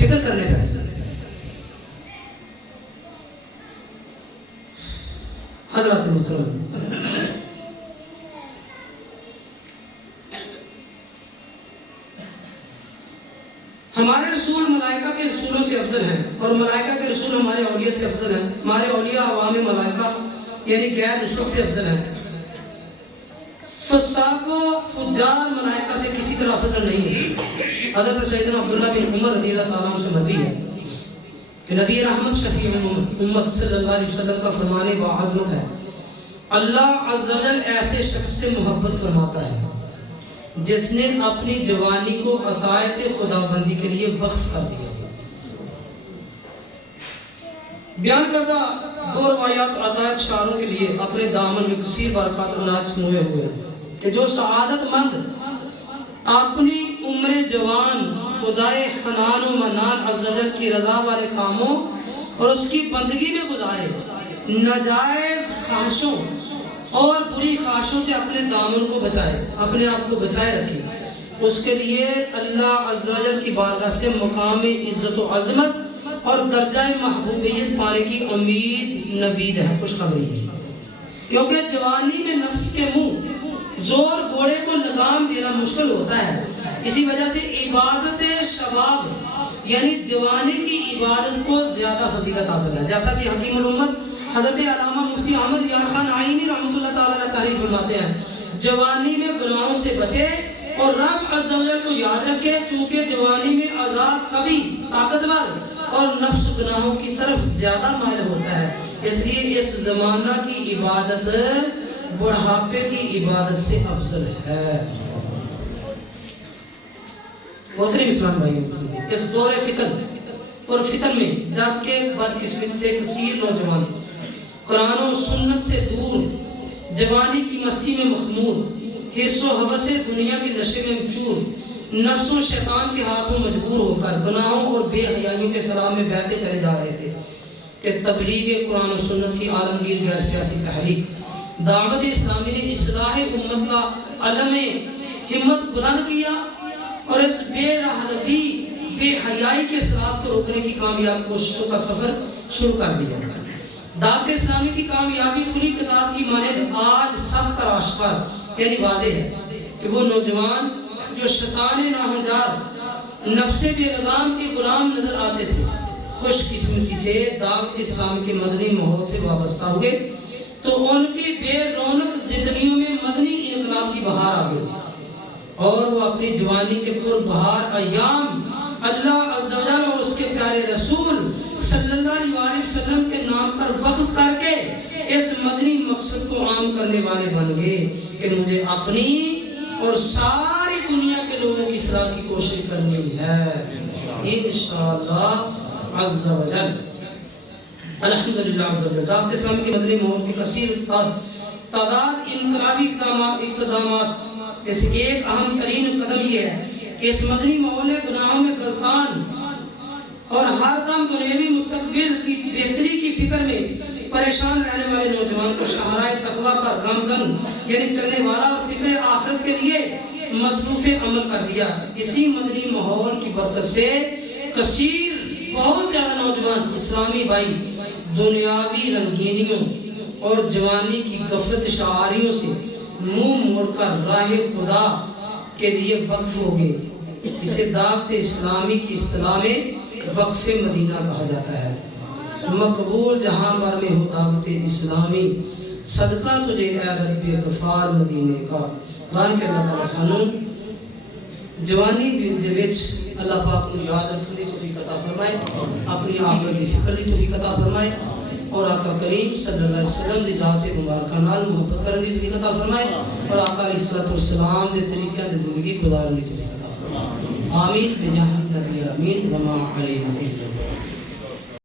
فکر کرنے بیٹھ گئے. حضرات محترم، ہمارے رسول ملائکہ کے رسولوں سے افضل ہیں، اور ملائکہ کے رسول ہمارے اولیاء سے افضل ہیں. ہمارے اولیاء عوام ملائکہ یعنی غیر رسول سے افضل ہیں. فساق و فجار ملائکہ سے کسی طرح افضل نہیں ہے. حضرت سیدنا عبداللہ بن عمر رضی اللہ تعالیٰ عنہ سے مروی ہے کہ نبی رحمت شفیع امت صلی اللہ علیہ وسلم کا فرمان باعظمت ہے، اللہ عز و جل ایسے شخص سے محبت فرماتا ہے جس نے اپنی جوانی کو عطایت خداوندی کے لیے وقف کر دیا. بیان کردہ دو روایات عطایت شعروں کے لیے اپنے دامن میں کثیر برکات و عنایت سموئے ہوئے ہیں کہ جو سعادت مند اپنی عمر جوان خدائے حنان و منان عز و جل کی رضا والے کاموں اور اس کی بندگی میں گزارے، ناجائز خواہشوں اور بری خواہشوں سے اپنے دامن کو بچائے، اپنے آپ کو بچائے رکھے، اس کے لیے اللہ عز و جل کی بارگاہ سے مقام عزت و عظمت اور درجہ محبوبیت پانے کی امید نوید ہے، خوشخبری ہے. کیونکہ جوانی میں نفس کے منہ زور گھوڑے کو لگام دینا مشکل ہوتا ہے، اسی وجہ سے عبادت شباب یعنی جوانی کی عبادت کو زیادہ فضیلت حاصل ہے. جیسا کہ حکیم الامت حضرت علامہ مفتی احمد یار خان آئینی رحمۃ اللہ تعالیٰ علیہ تعریف فرماتے ہیں، جوانی میں گناہوں سے بچے اور رب عز و جل کو یاد رکھے، چونکہ جوانی میں عذاب قوی طاقتور اور نفس گناہوں کی طرف زیادہ مائل ہوتا ہے، اس لیے اس زمانہ کی عبادت بڑھاپے کی عبادت سے افضل ہے. محترم اسلام بھائیوں، اس دور فتن اور فتن میں جبکہ بدقسمت سے کثیر نوجوان قرآن و سنت سے دور، جوانی کی مستی میں مخمور، حرص و حوث دنیا کے نشے میں مچور، نفس و شیطان کے ہاتھوں مجبور ہو کر گناہوں اور بے حیائیوں کے سلام میں بہتے چلے جا رہے تھے کہ تبلیغ قرآن و سنت کی عالمگیر غیر سیاسی تحریک دعوت اسلامی نے اصلاح امت کا علم ہمت بلند کیا اور اس بے راہ روی بے حیائی کے اثرات کو روکنے کی کامیاب کوششوں کا سفر شروع کر دیا. دعوت اسلامی کی کامیابی کھلی کتاب کی مانند آج سب پر آشکار یعنی واضح ہے کہ وہ نوجوان جو شیطان ناہنجار نفس بے لگام کے غلام نظر آتے تھے، خوش قسمتی سے دعوت اسلامی کے مدنی ماحول سے وابستہ ہوئے تو ان کی بے رونق زندگیوں میں مدنی انقلاب کی بہار آ گئی اور وہ اپنی جوانی کے پر بہار ایام اللہ عز و جل اور اس کے پیارے رسول صلی اللہ علیہ وسلم کے نام پر وقف کر کے اس مدنی مقصد کو عام کرنے والے بن گئے کہ مجھے اپنی اور ساری دنیا کے لوگوں کی اصلاح کی کوشش کرنی ہے انشاءاللہ عز و جل. الحمدللہ عز و جل دعوت اسلامی کے مدنی ماحول کی کثیر تعداد انقلابی اقتدامات اس ایک اہم ترین قدم یہ ہے کہ اس مدنی ماحول نے گناہوں میں غلطان اور ہر دم دنیوی مستقبل کی بہتری کی فکر میں پریشان رہنے والے نوجوان کو شاہراہ تقویٰ پر رمضان یعنی چلنے والا فکر آخرت کے لیے مصروف عمل کر دیا. اسی مدنی ماحول کی برکت سے کثیر بہت زیادہ نوجوان اسلامی بھائی دنیاوی رنگینیوں اور جوانی کی غفلت شعاریوں سے منہ موڑ کر راہ خدا کے لیے وقف ہو گئے. اسے دعوت اسلامی کی اصطلاح میں وقف مدینہ کہا جاتا ہے. مقبول جہاں بھر میں ہو دعوت اسلامی، صدقہ تجھے اے رب غفار مدینے کا. دعا کہ اللہ تعالیٰ سانوں جوانی دے وچ اللہ پاک کو یاد رکھنے دی توفیق عطا فرمائے، اپنی آخرت دی فکر دی توفیق عطا فرمائے اور آقا کریم صلی اللہ علیہ وسلم دی ذات مبارکہ نال محبت کرنے دی توفیق عطا فرمائے اور آقا علیہ الصلوۃ والسلام دے طریقے دی زندگی گزارنے دی توفیق عطا فرمائے. آمین بجاہ النبی امین وما علینا